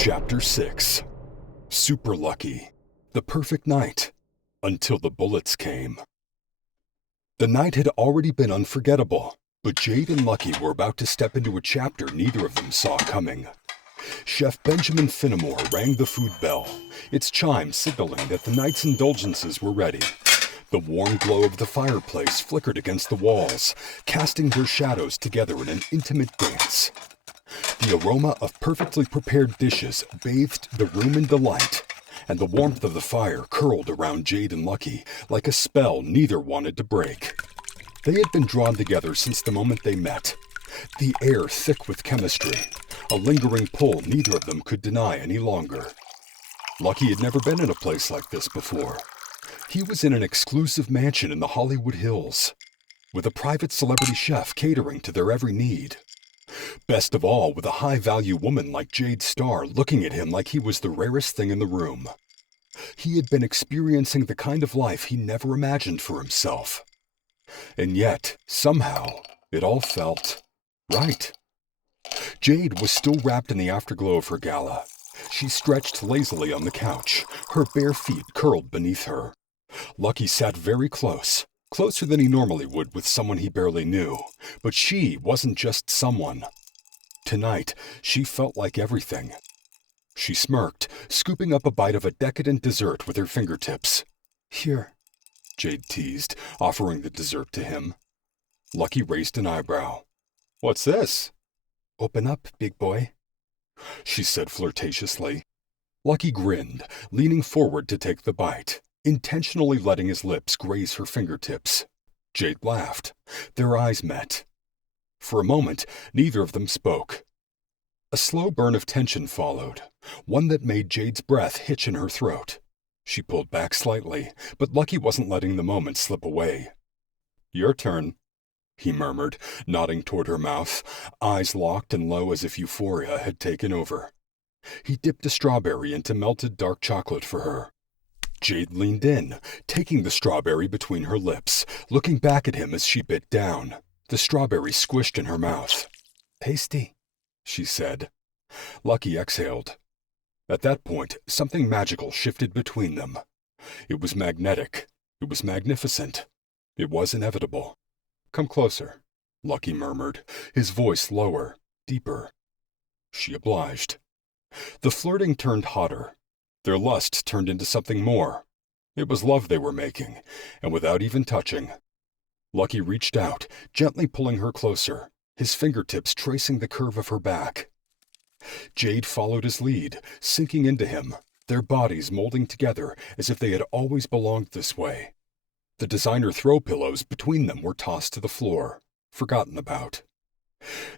Chapter 6. Super Luckì. The perfect night. Until the bullets came. The night had already been unforgettable, but Jade and Lucki were about to step into a chapter neither of them saw coming. Chef Benjamin Finnimore rang the food bell, its chime signaling that the night's indulgences were ready. The warm glow of the fireplace flickered against the walls, casting their shadows together in an intimate dance. The aroma of perfectly prepared dishes bathed the room in delight, and the warmth of the fire curled around Jade and Lucki like a spell neither wanted to break. They had been drawn together since the moment they met, the air thick with chemistry, a lingering pull neither of them could deny any longer. Lucki had never been in a place like this before. He was in an exclusive mansion in the Hollywood Hills, with a private celebrity chef catering to their every need. Best of all, with a high-value woman like Jade Starr looking at him like he was the rarest thing in the room. He had been experiencing the kind of life he never imagined for himself. And yet, somehow, it all felt right. Jade was still wrapped in the afterglow of her gala. She stretched lazily on the couch, her bare feet curled beneath her. Lucki sat very close, closer than he normally would with someone he barely knew, but she wasn't just someone. Tonight, she felt like everything. She smirked, scooping up a bite of a decadent dessert with her fingertips. "Here," Jade teased, offering the dessert to him. Lucki raised an eyebrow. "What's this?" "Open up, big boy," she said flirtatiously. Lucki grinned, leaning forward to take the bite, intentionally letting his lips graze her fingertips. Jade laughed. Their eyes met. For a moment, neither of them spoke. A slow burn of tension followed, one that made Jade's breath hitch in her throat. She pulled back slightly, but Lucki wasn't letting the moment slip away. "Your turn," he murmured, nodding toward her mouth, eyes locked and low as if euphoria had taken over. He dipped a strawberry into melted dark chocolate for her. Jade leaned in, taking the strawberry between her lips, looking back at him as she bit down, the strawberry squished in her mouth. "Tasty," she said. Lucki exhaled. At that point, something magical shifted between them. It was magnetic. It was magnificent. It was inevitable. "Come closer," Lucki murmured, his voice lower, deeper. She obliged. The flirting turned hotter. Their lust turned into something more. It was love they were making, and without even touching. Lucki reached out, gently pulling her closer, his fingertips tracing the curve of her back. Jade followed his lead, sinking into him, their bodies molding together as if they had always belonged this way. The designer throw pillows between them were tossed to the floor, forgotten about.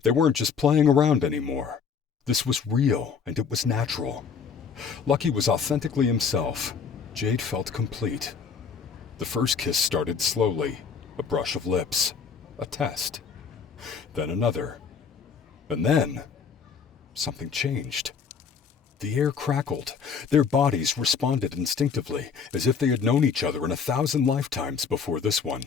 They weren't just playing around anymore. This was real, and it was natural. Lucki was authentically himself. Jade felt complete. The first kiss started slowly, a brush of lips, a test. Then another. And then, something changed. The air crackled. Their bodies responded instinctively, as if they had known each other in 1,000 lifetimes before this one.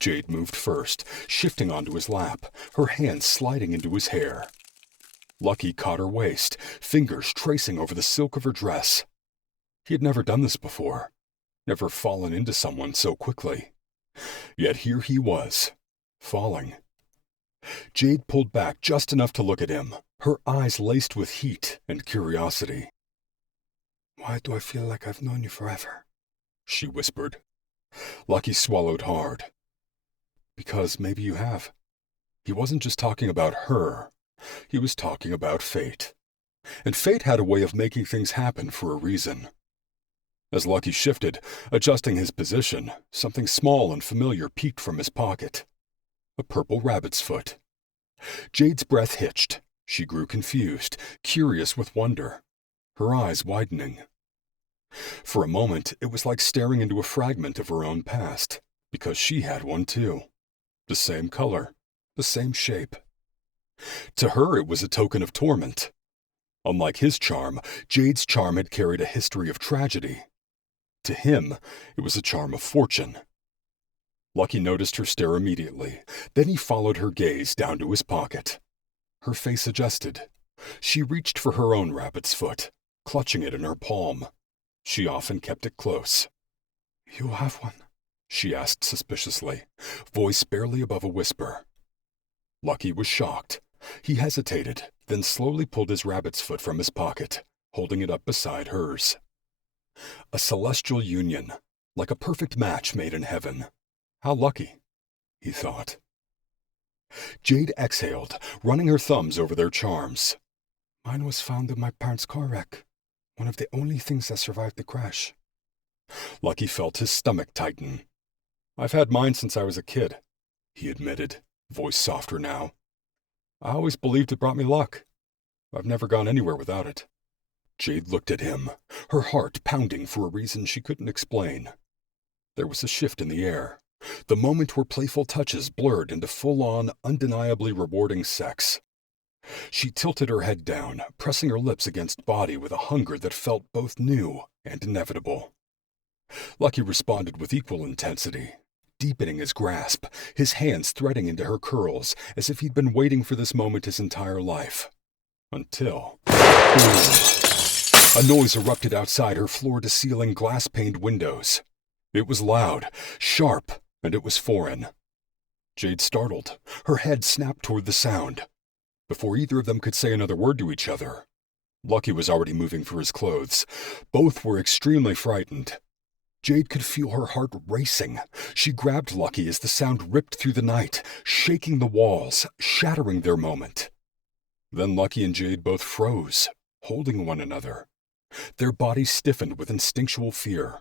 Jade moved first, shifting onto his lap, her hands sliding into his hair. Lucki caught her waist, fingers tracing over the silk of her dress. He had never done this before, never fallen into someone so quickly. Yet here he was, falling. Jade pulled back just enough to look at him, her eyes laced with heat and curiosity. "Why do I feel like I've known you forever?" she whispered. Lucki swallowed hard. "Because maybe you have." He wasn't just talking about her. He was talking about fate. And fate had a way of making things happen for a reason. As Lucki shifted, adjusting his position, something small and familiar peeked from his pocket. A purple rabbit's foot. Jade's breath hitched. She grew confused, curious with wonder, her eyes widening. For a moment, it was like staring into a fragment of her own past, because she had one too. The same color, the same shape. To her, it was a token of torment. Unlike his charm, Jade's charm had carried a history of tragedy. To him, it was a charm of fortune. Lucki noticed her stare immediately. Then he followed her gaze down to his pocket. Her face adjusted. She reached for her own rabbit's foot, clutching it in her palm. She often kept it close. "You have one?" she asked suspiciously, voice barely above a whisper. Luckì was shocked. He hesitated, then slowly pulled his rabbit's foot from his pocket, holding it up beside hers. A celestial union, like a perfect match made in heaven. How lucky, he thought. Jade exhaled, running her thumbs over their charms. "Mine was found in my parents' car wreck. One of the only things that survived the crash." Luckì felt his stomach tighten. "I've had mine since I was a kid," he admitted, voice softer now. "I always believed it brought me luck. I've never gone anywhere without it." Jade looked at him, her heart pounding for a reason she couldn't explain. There was a shift in the air, the moment where playful touches blurred into full-on, undeniably rewarding sex. She tilted her head down, pressing her lips against body with a hunger that felt both new and inevitable. Luckì responded with equal intensity, deepening his grasp, his hands threading into her curls as if he'd been waiting for this moment his entire life. Until... a noise erupted outside her floor-to-ceiling glass-paned windows. It was loud, sharp, and it was foreign. Jade startled. Her head snapped toward the sound. Before either of them could say another word to each other, Luckì was already moving for his clothes. Both were extremely frightened. Jade could feel her heart racing. She grabbed Luckì as the sound ripped through the night, shaking the walls, shattering their moment. Then Luckì and Jade both froze, holding one another. Their bodies stiffened with instinctual fear.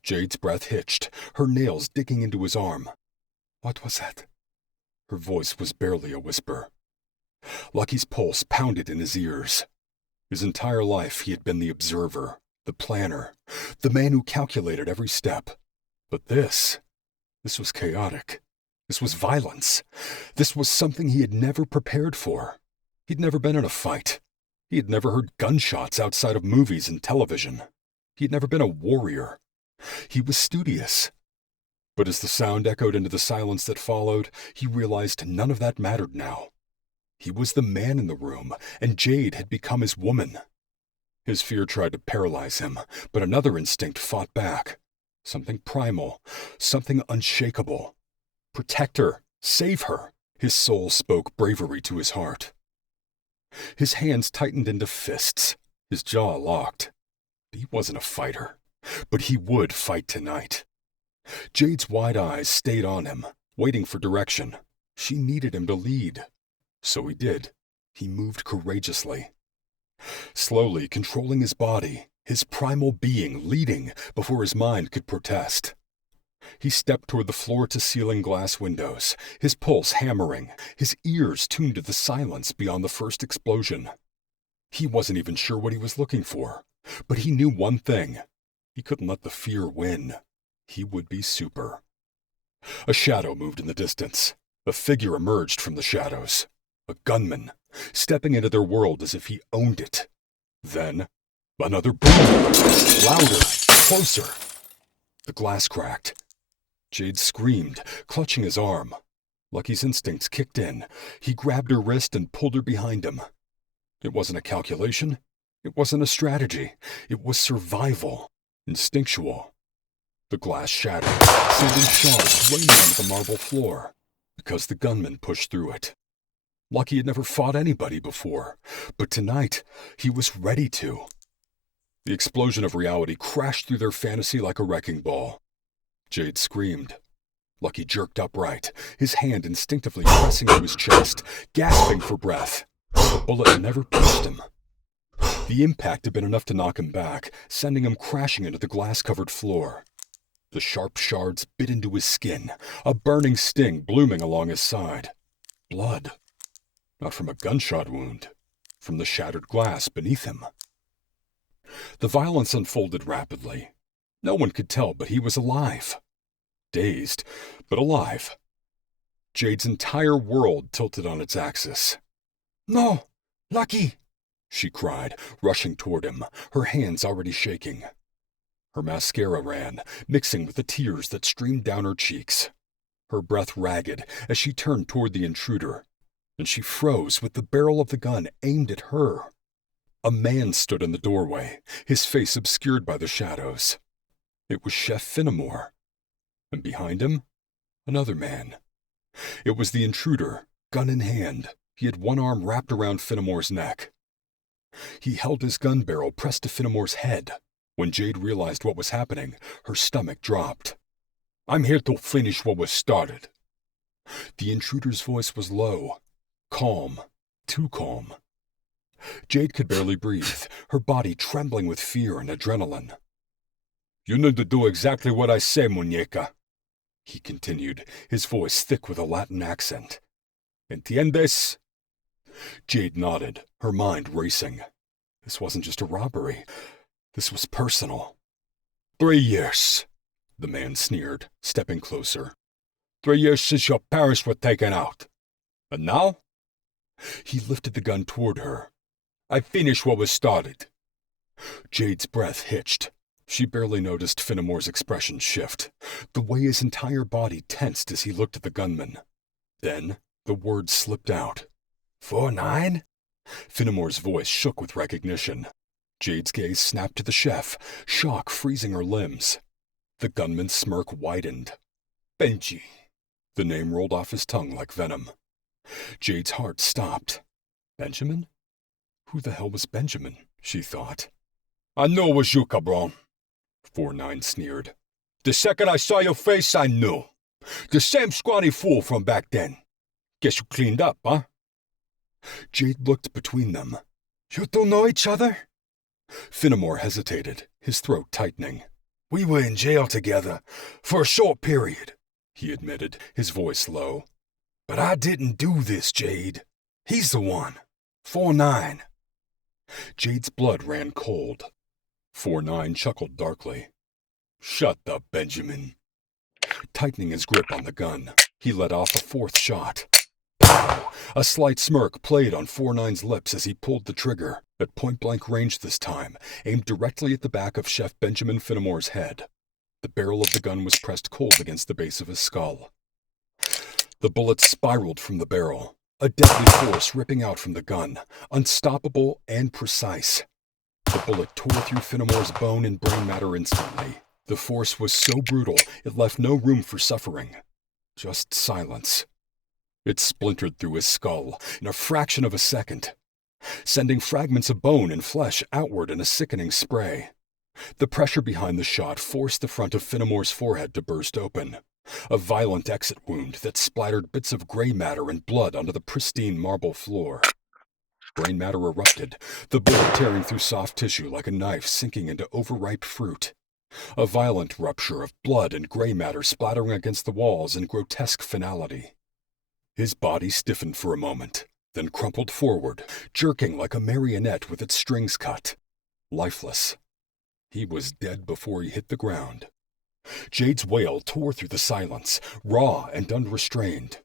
Jade's breath hitched, her nails digging into his arm. "What was that?" Her voice was barely a whisper. Lucky's pulse pounded in his ears. His entire life he had been the observer, the planner, the man who calculated every step. But this was chaotic. This was violence. This was something he had never prepared for. He'd never been in a fight. He had never heard gunshots outside of movies and television. He had never been a warrior. He was studious. But as the sound echoed into the silence that followed, he realized none of that mattered now. He was the man in the room, and Jade had become his woman. His fear tried to paralyze him, but another instinct fought back. Something primal, something unshakable. Protect her, save her. His soul spoke bravery to his heart. His hands tightened into fists, his jaw locked. He wasn't a fighter, but he would fight tonight. Jade's wide eyes stayed on him, waiting for direction. She needed him to lead. So he did. He moved courageously. Slowly controlling his body, his primal being leading before his mind could protest. He stepped toward the floor-to-ceiling glass windows, his pulse hammering, his ears tuned to the silence beyond the first explosion. He wasn't even sure what he was looking for, but he knew one thing. He couldn't let the fear win. He would be super. A shadow moved in the distance. A figure emerged from the shadows. A gunman, stepping into their world as if he owned it. Then, another boom. Louder, closer. The glass cracked. Jade screamed, clutching his arm. Lucky's instincts kicked in. He grabbed her wrist and pulled her behind him. It wasn't a calculation. It wasn't a strategy. It was survival. Instinctual. The glass shattered, sending shards raining onto the marble floor, because the gunman pushed through it. Luckì had never fought anybody before, but tonight he was ready to. The explosion of reality crashed through their fantasy like a wrecking ball. Jade screamed. Luckì jerked upright, his hand instinctively pressing to his chest, gasping for breath. The bullet never pierced him. The impact had been enough to knock him back, sending him crashing into the glass-covered floor. The sharp shards bit into his skin, a burning sting blooming along his side. Blood. Not from a gunshot wound, from the shattered glass beneath him. The violence unfolded rapidly. No one could tell, but he was alive. Dazed, but alive. Jade's entire world tilted on its axis. "No! Luckì!" she cried, rushing toward him, her hands already shaking. Her mascara ran, mixing with the tears that streamed down her cheeks. Her breath ragged as she turned toward the intruder. and she froze with the barrel of the gun aimed at her. A man stood in the doorway, his face obscured by the shadows. It was Chef Finnimore. And behind him, another man. It was the intruder, gun in hand. He had one arm wrapped around Finnimore's neck. He held his gun barrel pressed to Finnimore's head. When Jade realized what was happening, her stomach dropped. "I'm here to finish what was started." The intruder's voice was low, calm, too calm. Jade could barely breathe, her body trembling with fear and adrenaline. "You need to do exactly what I say, muñeca," he continued, his voice thick with a Latin accent. "Entiendes?" Jade nodded, her mind racing. This wasn't just a robbery. This was personal. 3 years, the man sneered, stepping closer. 3 years since your parents were taken out. And now? He lifted the gun toward her. "I finished what was started." Jade's breath hitched. She barely noticed Finnimore's expression shift, the way his entire body tensed as he looked at the gunman. Then the words slipped out. 4-9? Finnimore's voice shook with recognition. Jade's gaze snapped to the chef, shock freezing her limbs. The gunman's smirk widened. "Benji." The name rolled off his tongue like venom. Jade's heart stopped. Benjamin? Who the hell was Benjamin? She thought. "I knew it was you, cabron," 4-9 sneered. "The second I saw your face, I knew. The same scrawny fool from back then. Guess you cleaned up, huh?" Jade looked between them. "You two know each other?" Finnimore hesitated, his throat tightening. "We were in jail together for a short period," he admitted, his voice low. "But I didn't do this, Jade. He's the one. 4-9. Jade's blood ran cold. 4-9 chuckled darkly. "Shut up, Benjamin." Tightening his grip on the gun, he let off a fourth shot. Pow! A slight smirk played on 4-9's lips as he pulled the trigger, at point-blank range this time, aimed directly at the back of Chef Benjamin Finnimore's head. The barrel of the gun was pressed cold against the base of his skull. The bullet spiraled from the barrel, a deadly force ripping out from the gun, unstoppable and precise. The bullet tore through Finnimore's bone and brain matter instantly. The force was so brutal, it left no room for suffering. Just silence. It splintered through his skull in a fraction of a second, sending fragments of bone and flesh outward in a sickening spray. The pressure behind the shot forced the front of Finnimore's forehead to burst open, a violent exit wound that splattered bits of gray matter and blood onto the pristine marble floor. Brain matter erupted, the bullet tearing through soft tissue like a knife sinking into overripe fruit. A violent rupture of blood and gray matter splattering against the walls in grotesque finality. His body stiffened for a moment, then crumpled forward, jerking like a marionette with its strings cut. Lifeless. He was dead before he hit the ground. Jade's wail tore through the silence, raw and unrestrained.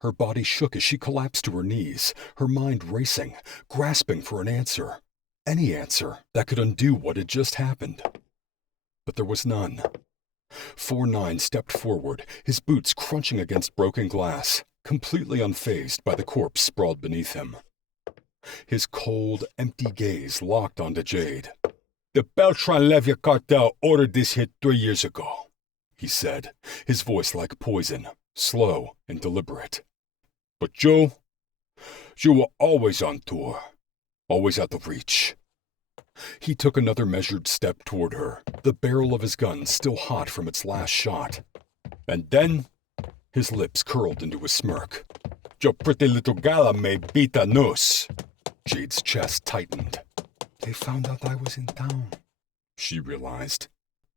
Her body shook as she collapsed to her knees, her mind racing, grasping for an answer. Any answer that could undo what had just happened. But there was none. 4-9 stepped forward, his boots crunching against broken glass, completely unfazed by the corpse sprawled beneath him. His cold, empty gaze locked onto Jade. "The Beltran-Levy cartel ordered this hit 3 years ago," he said, his voice like poison, slow and deliberate. "But you were always on tour, always out of reach." He took another measured step toward her, the barrel of his gun still hot from its last shot. And then, his lips curled into a smirk. "Your pretty little gala made Bita news." Jade's chest tightened. "They found out I was in town," she realized.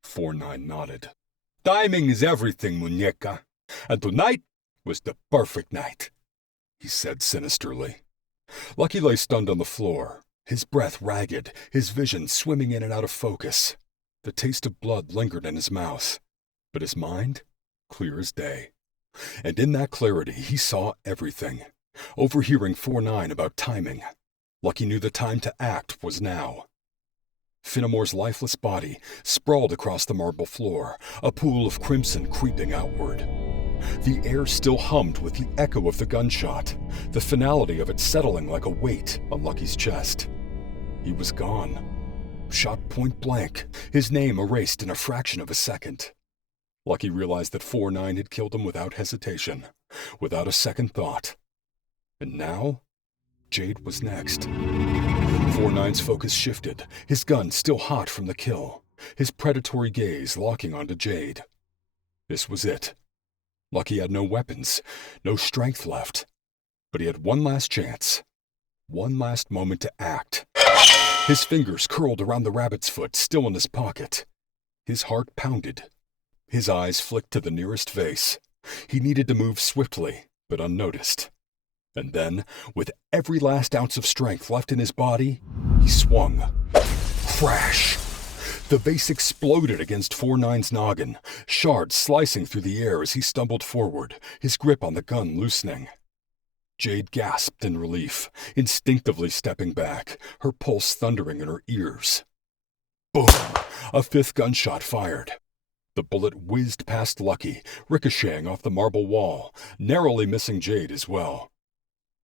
4-9 nodded. "Timing is everything, muñeca. And tonight was the perfect night," he said sinisterly. Lucki lay stunned on the floor, his breath ragged, his vision swimming in and out of focus. The taste of blood lingered in his mouth, but his mind, clear as day. And in that clarity he saw everything, overhearing 4-9 about timing. Lucki knew the time to act was now. Finnimore's lifeless body sprawled across the marble floor, a pool of crimson creeping outward. The air still hummed with the echo of the gunshot, the finality of it settling like a weight on Lucky's chest. He was gone. Shot point blank, his name erased in a fraction of a second. Lucki realized that 4-9 had killed him without hesitation, without a second thought. And now, Jade was next. 4-9's focus shifted, his gun still hot from the kill, his predatory gaze locking onto Jade. This was it. Lucki had no weapons, no strength left. But he had one last chance, one last moment to act. His fingers curled around the rabbit's foot still in his pocket. His heart pounded. His eyes flicked to the nearest vase. He needed to move swiftly, but unnoticed. And then, with every last ounce of strength left in his body, he swung. Crash! The vase exploded against 4-9's noggin, shards slicing through the air as he stumbled forward, his grip on the gun loosening. Jade gasped in relief, instinctively stepping back, her pulse thundering in her ears. Boom! A fifth gunshot fired. The bullet whizzed past Lucki, ricocheting off the marble wall, narrowly missing Jade as well.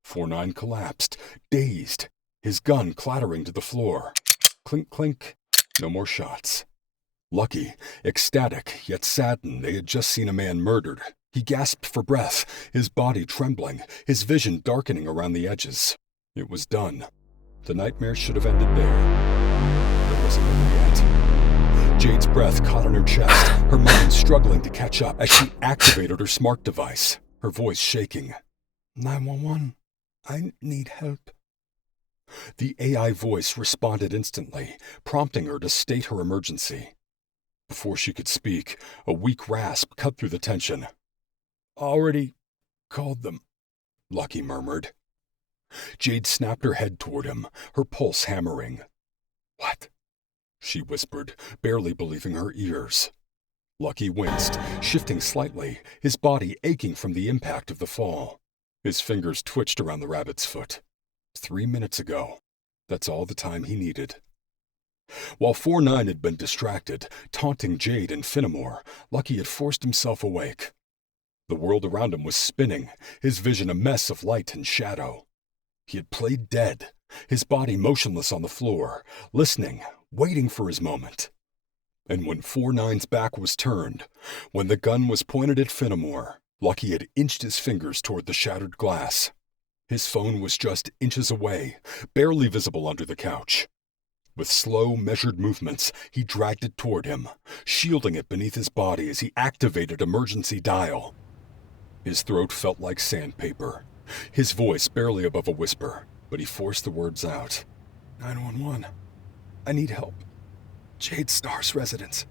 4-9 collapsed, dazed, his gun clattering to the floor. Clink, clink. No more shots. Lucki, ecstatic yet saddened they had just seen a man murdered. He gasped for breath, his body trembling, his vision darkening around the edges. It was done. The nightmare should have ended there. It wasn't over yet. Jade's breath caught on her chest, her mind struggling to catch up as she activated her smart device, her voice shaking. 911, I need help. The AI voice responded instantly, prompting her to state her emergency. Before she could speak, a weak rasp cut through the tension. Already called them, Lucki murmured. Jade snapped her head toward him, her pulse hammering. What? She whispered, barely believing her ears. Lucki winced, shifting slightly, his body aching from the impact of the fall. His fingers twitched around the rabbit's foot. 3 minutes ago. That's all the time he needed. While 4-9 had been distracted, taunting Jade and Finnimore, Lucki had forced himself awake. The world around him was spinning, his vision a mess of light and shadow. He had played dead, his body motionless on the floor, listening, waiting for his moment. And when 4-9's back was turned, when the gun was pointed at Finnimore, Lucki had inched his fingers toward the shattered glass. His phone was just inches away, barely visible under the couch. With slow, measured movements, he dragged it toward him, shielding it beneath his body as he activated emergency dial. His throat felt like sandpaper, his voice barely above a whisper, but he forced the words out. 911. I need help. Jade Star's residence.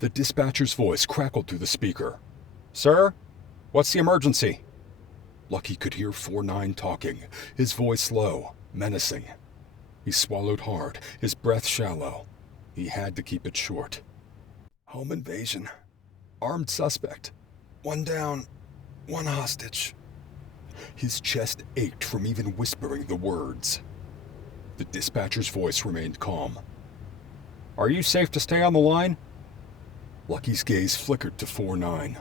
The dispatcher's voice crackled through the speaker. Sir, what's the emergency? Lucki could hear 4-9 talking, his voice low, menacing. He swallowed hard, his breath shallow. He had to keep it short. Home invasion. Armed suspect. 1 down, 1 hostage. His chest ached from even whispering the words. The dispatcher's voice remained calm. Are you safe to stay on the line? Lucki's gaze flickered to 4-9.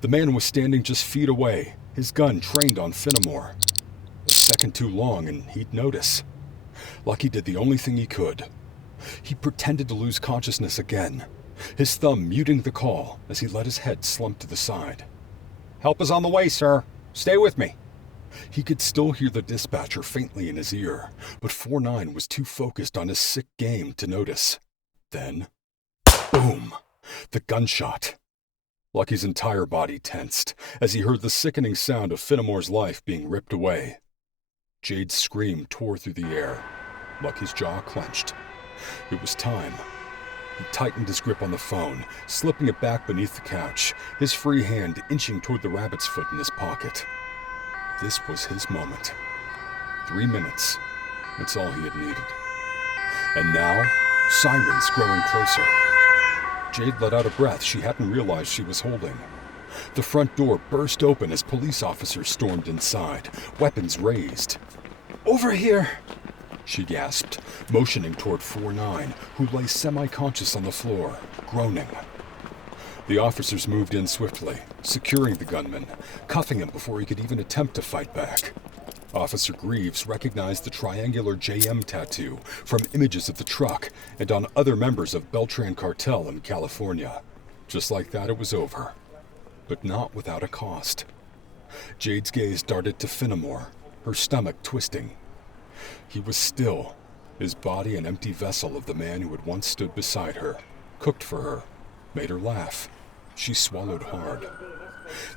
The man was standing just feet away, his gun trained on Finnimore. A second too long and he'd notice. Lucki did the only thing he could. He pretended to lose consciousness again, his thumb muting the call as he let his head slump to the side. Help is on the way, sir. Stay with me. He could still hear the dispatcher faintly in his ear, but 4-9 was too focused on his sick game to notice. Then, boom! The gunshot. Lucki's entire body tensed as he heard the sickening sound of Finnimore's life being ripped away. Jade's scream tore through the air. Lucki's jaw clenched. It was time. He tightened his grip on the phone, slipping it back beneath the couch, his free hand inching toward the rabbit's foot in his pocket. This was his moment. 3 minutes. That's all he had needed. And now, sirens growing closer. Jade let out a breath she hadn't realized she was holding. The front door burst open as police officers stormed inside, weapons raised. Over here! She gasped, motioning toward 4-9, who lay semi-conscious on the floor, groaning. The officers moved in swiftly, securing the gunman, cuffing him before he could even attempt to fight back. Officer Greaves recognized the triangular JM tattoo from images of the truck and on other members of Beltran cartel in California. Just like that, it was over. But not without a cost. Jade's gaze darted to Finnimore, her stomach twisting. He was still, his body an empty vessel of the man who had once stood beside her, cooked for her, made her laugh. She swallowed hard.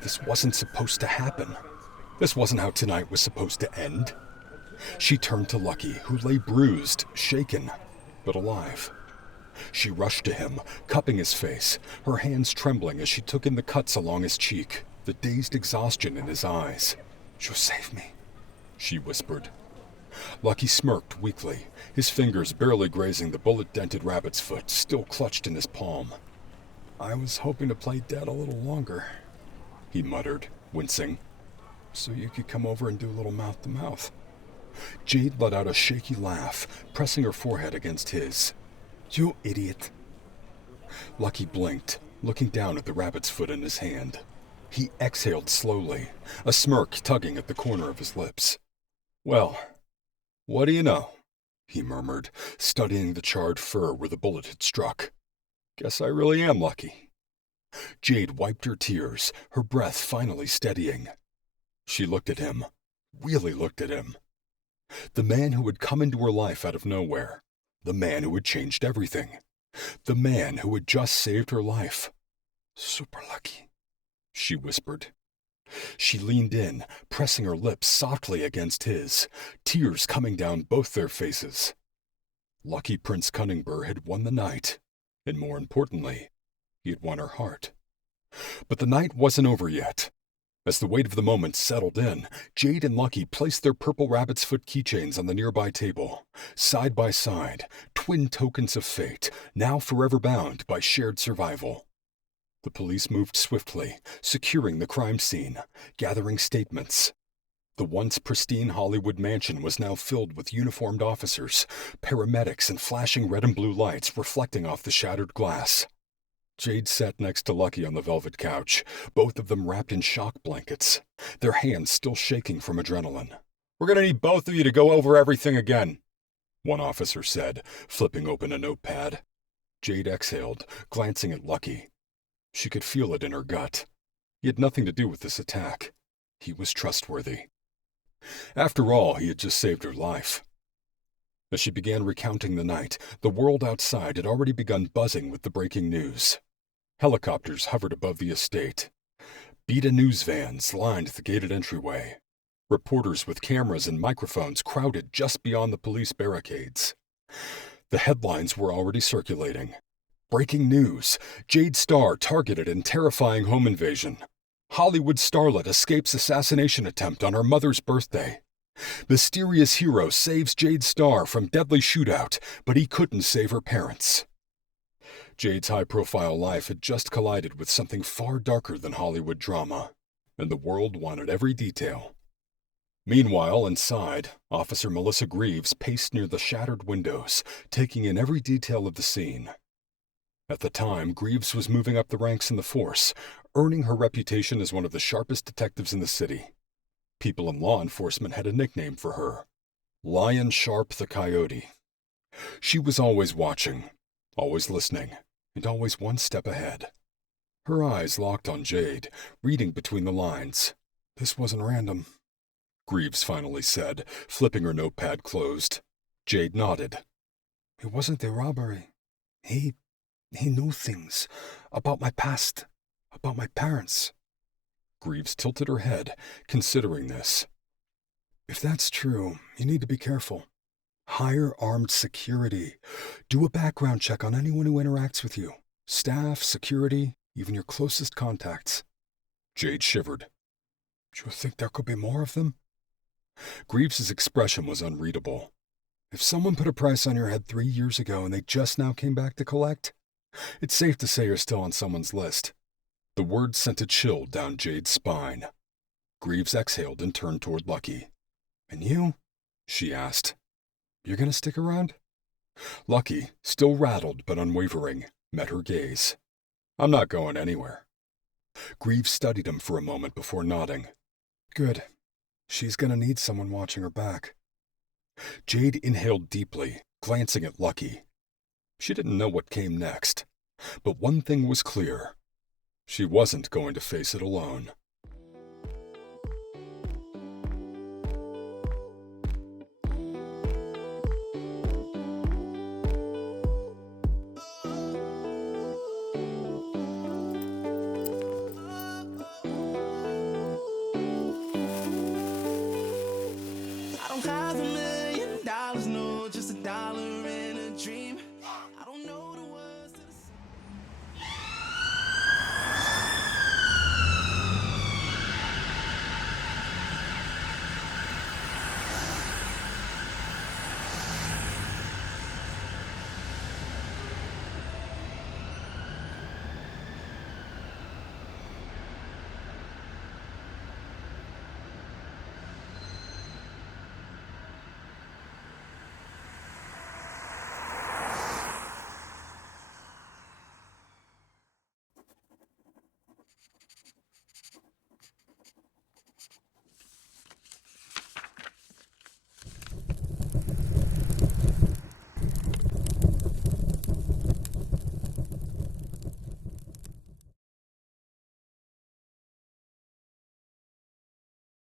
This wasn't supposed to happen. This wasn't how tonight was supposed to end. She turned to Lucki, who lay bruised, shaken, but alive. She rushed to him, cupping his face, her hands trembling as she took in the cuts along his cheek, the dazed exhaustion in his eyes. "You'll save me," she whispered. Lucki smirked weakly, his fingers barely grazing the bullet-dented rabbit's foot, still clutched in his palm. "I was hoping to play dead a little longer," he muttered, wincing. "So you could come over and do a little mouth-to-mouth." Jade let out a shaky laugh, pressing her forehead against his. "You idiot." Lucki blinked, looking down at the rabbit's foot in his hand. He exhaled slowly, a smirk tugging at the corner of his lips. "Well, what do you know?" he murmured, studying the charred fur where the bullet had struck. "Guess I really am lucky." Jade wiped her tears, her breath finally steadying. She looked at him, really looked at him. The man who had come into her life out of nowhere. The man who had changed everything. The man who had just saved her life. "Super Luckì," she whispered. She leaned in, pressing her lips softly against his, tears coming down both their faces. Lucky Prince Cunningbur had won the night, and more importantly, he had won her heart. But the night wasn't over yet. As the weight of the moment settled in, Jade and Lucki placed their purple rabbit's foot keychains on the nearby table, side by side, twin tokens of fate, now forever bound by shared survival. The police moved swiftly, securing the crime scene, gathering statements. The once pristine Hollywood mansion was now filled with uniformed officers, paramedics, and flashing red and blue lights reflecting off the shattered glass. Jade sat next to Lucki on the velvet couch, both of them wrapped in shock blankets, their hands still shaking from adrenaline. "We're going to need both of you to go over everything again," one officer said, flipping open a notepad. Jade exhaled, glancing at Lucki. She could feel it in her gut. He had nothing to do with this attack. He was trustworthy. After all, he had just saved her life. As she began recounting the night, the world outside had already begun buzzing with the breaking news. Helicopters hovered above the estate. Bita news vans lined the gated entryway. Reporters with cameras and microphones crowded just beyond the police barricades. The headlines were already circulating. Breaking news: Jade Starr targeted in terrifying home invasion. Hollywood starlet escapes assassination attempt on her mother's birthday. Mysterious hero saves Jade Starr from deadly shootout, but he couldn't save her parents. Jade's high-profile life had just collided with something far darker than Hollywood drama, and the world wanted every detail. Meanwhile, inside, Officer Melissa Greaves paced near the shattered windows, taking in every detail of the scene. At the time, Greaves was moving up the ranks in the force, earning her reputation as one of the sharpest detectives in the city. People in law enforcement had a nickname for her: Lion Sharp the Coyote. She was always watching, always listening, and always one step ahead. Her eyes locked on Jade, reading between the lines. "This wasn't random," Greaves finally said, flipping her notepad closed. Jade nodded. "It wasn't a robbery. He knew things about my past, about my parents." Greaves tilted her head, considering this. "If that's true, you need to be careful. Hire armed security. Do a background check on anyone who interacts with you. Staff, security, even your closest contacts." Jade shivered. "Do you think there could be more of them?" Greaves's expression was unreadable. "If someone put a price on your head 3 years ago and they just now came back to collect, it's safe to say you're still on someone's list." The words sent a chill down Jade's spine. Greaves exhaled and turned toward Lucki. "And you?" she asked. "You're going to stick around?" Lucki, still rattled but unwavering, met her gaze. I'm not going anywhere. Greaves studied him for a moment before nodding. Good. She's gonna need someone watching her back. Jade inhaled deeply, glancing at Luckì. She didn't know what came next, but one thing was clear. She wasn't going to face it alone.